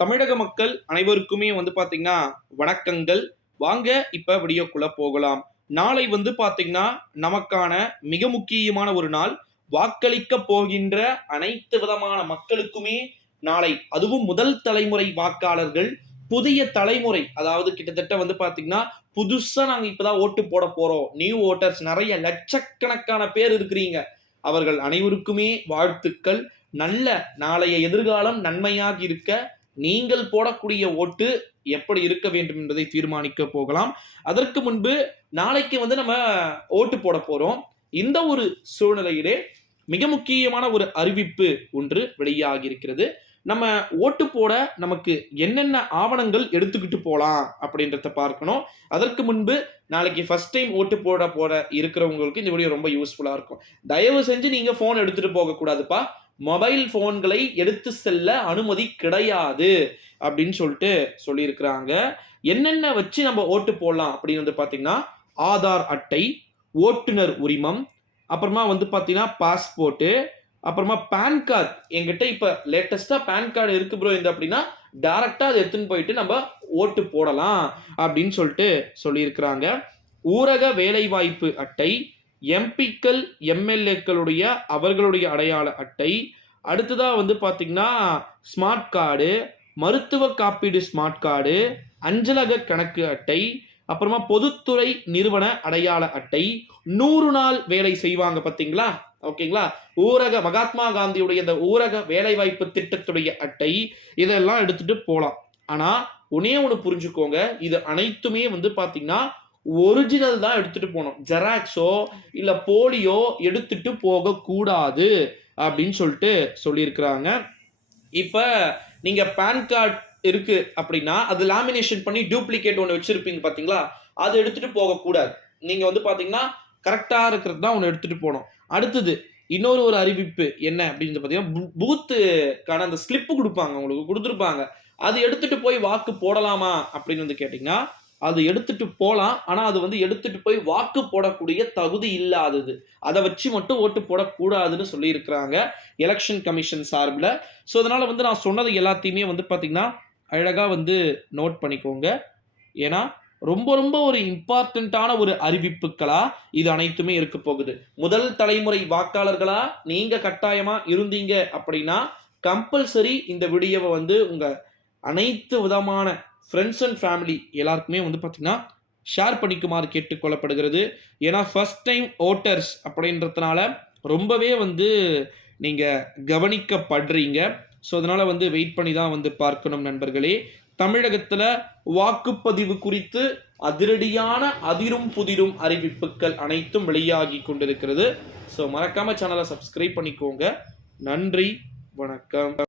தமிழக மக்கள் அனைவருக்குமே வந்து பாத்தீங்கன்னா வணக்கங்கள். வாங்க இப்ப வீடியோக்குள்ள போகலாம். நாளை வந்து பாத்தீங்கன்னா நமக்கான மிக முக்கியமான ஒரு நாள் வாக்களிக்க போகின்ற அனைத்து விதமான மக்களுக்குமே நாளை அதுவும் முதல் தலைமுறை வாக்காளர்கள் புதிய தலைமுறை அதாவது கிட்டத்தட்ட வந்து பாத்தீங்கன்னா புதுசா நாங்க இப்பதான் ஓட்டு போட போறோம். நியூ ஓட்டர்ஸ் நிறைய லட்சக்கணக்கான பேர் இருக்கிறீங்க. அவர்கள் அனைவருக்குமே வாழ்த்துக்கள். நல்ல நாளைய எதிர்காலம் நன்மையாக இருக்க நீங்கள் போடக்கூடிய ஓட்டு எப்படி இருக்க வேண்டும் என்பதை தீர்மானிக்க போகலாம். அதற்கு முன்பு நாளைக்கு வந்து நம்ம ஓட்டு போட போறோம். இந்த ஒரு சூழ்நிலையிலே மிக முக்கியமான ஒரு அறிவிப்பு ஒன்று வெளியாகி இருக்கிறது நம்ம ஓட்டு போட நமக்கு என்னென்ன ஆவணங்கள் எடுத்துக்கிட்டு போகலாம் அப்படின்றத பார்க்கணும். அதற்கு முன்பு நாளைக்கு ஃபர்ஸ்ட் டைம் ஓட்டு போட போட இருக்கிறவங்களுக்கு இந்த வீடியோ ரொம்ப யூஸ்ஃபுல்லாக இருக்கும். தயவு செஞ்சு நீங்கள் ஃபோன் எடுத்துகிட்டு போகக்கூடாதுப்பா. மொபைல் ஃபோன்களை எடுத்து செல்ல அனுமதி கிடையாது அப்படின்னு சொல்லிட்டு சொல்லியிருக்கிறாங்க. என்னென்ன வச்சு நம்ம ஓட்டு போடலாம் அப்படின்னு வந்து பார்த்தீங்கன்னா ஆதார் அட்டை ஓட்டுநர் உரிமம் அப்புறமா வந்து பார்த்தீங்கன்னா பாஸ்போர்ட்டு அப்புறமா பேன் கார்டு என்கிட்ட இப்போ லேட்டஸ்ட்டாக பேன் கார்டு இருக்கு ப்ரோ இந்த அப்படின்னா டேரெக்டாக அதை எடுத்துன்னு போயிட்டு நம்ம ஓட்டு போடலாம் அப்படின்னு சொல்லிட்டு சொல்லியிருக்கிறாங்க. ஊரக வேலைவாய்ப்பு அட்டை எம்பிக்கள் எம்எல்ஏக்களுடைய அவர்களுடைய அடையாள அட்டை. அடுத்ததாக வந்து பார்த்திங்கன்னா ஸ்மார்ட் கார்டு மருத்துவ காப்பீடு ஸ்மார்ட் கார்டு அஞ்சலக கணக்கு அட்டை அப்புறமா பொதுத்துறை நிறுவன அடையாள அட்டை. நூறு நாள் வேலை செய்வாங்க பார்த்தீங்களா ஓகேங்களா? ஊரக மகாத்மா காந்தியுடைய இந்த ஊரக வேலைவாய்ப்பு திட்டத்துடைய அட்டை. இதெல்லாம் எடுத்துட்டு போகலாம் ஆனால் ஒன்னே ஒன்று புரிஞ்சுக்கோங்க. இது அனைத்துமே வந்து பார்த்தீங்கன்னா ஒரிஜினல் தான் எடுத்துட்டு போகணும். ஜெராக்ஸோ இல்லை போலியோ எடுத்துட்டு போகக்கூடாது அப்படின்னு சொல்லிட்டு சொல்லியிருக்கிறாங்க. இப்போ நீங்கள் பேன் கார்டு இருக்கு அப்படின்னா அது லாமினேஷன் பண்ணி டூப்ளிகேட் ஒன்று வச்சிருப்பீங்க பார்த்தீங்களா அது எடுத்துட்டு போகக்கூடாது. நீங்கள் வந்து பார்த்தீங்கன்னா கரெக்டாக இருக்கிறது தான் ஒன்று எடுத்துட்டு போகணும். அடுத்தது இன்னொரு ஒரு அறிவிப்பு என்ன அப்படின்னு பார்த்தீங்கன்னா பூத்துக்கான அந்த ஸ்லிப்பு கொடுப்பாங்க உங்களுக்கு கொடுத்துருப்பாங்க. அது எடுத்துட்டு போய் வாக்கு போடலாமா அப்படின்னு வந்து கேட்டிங்கன்னா அது எடுத்துட்டு போகலாம் ஆனால் அது வந்து எடுத்துட்டு போய் வாக்கு போடக்கூடிய தகுதி இல்லாதது. அதை வச்சு மட்டும் ஓட்டு போடக்கூடாதுன்னு சொல்லியிருக்கிறாங்க எலெக்ஷன் கமிஷன் சார்பில். ஸோ அதனால் வந்து நான் சொன்னது எல்லாத்தையுமே வந்து பார்த்திங்கன்னா அழகாக வந்து நோட் பண்ணிக்கோங்க. ஏன்னா ரொம்ப ரொம்ப ஒரு இம்பார்ட்டண்ட்டான ஒரு அறிவிப்புகளா இது அனைத்துமே இருக்க போகுது. முதல் தலைமுறை வாக்காளர்களா நீங்க கட்டாயமா இருந்தீங்க அப்படின்னா கம்பல்சரி இந்த வீடியோவை வந்து உங்க அனைத்து விதமான ஃப்ரெண்ட்ஸ் அண்ட் ஃபேமிலி எல்லாருக்குமே வந்து பார்த்திங்கன்னா ஷேர் பண்ணிக்குமாறு கேட்டுக்கொள்ளப்படுகிறது. ஏன்னா ஃபர்ஸ்ட் டைம் ஓட்டர்ஸ் அப்படின்றதுனால ரொம்பவே வந்து நீங்கள் கவனிக்கப்படுறீங்க. ஸோ அதனால் வந்து வெயிட் பண்ணி தான் வந்து பார்க்கணும் நண்பர்களே. தமிழகத்தில் வாக்குப்பதிவு குறித்து அதிரடியான அதிரும் புதிரும் அறிவிப்புகள் அனைத்தும் வெளியாகி கொண்டிருக்கிறது. ஸோ மறக்காமல் சேனலை சப்ஸ்கிரைப் பண்ணிக்கோங்க. நன்றி வணக்கம்.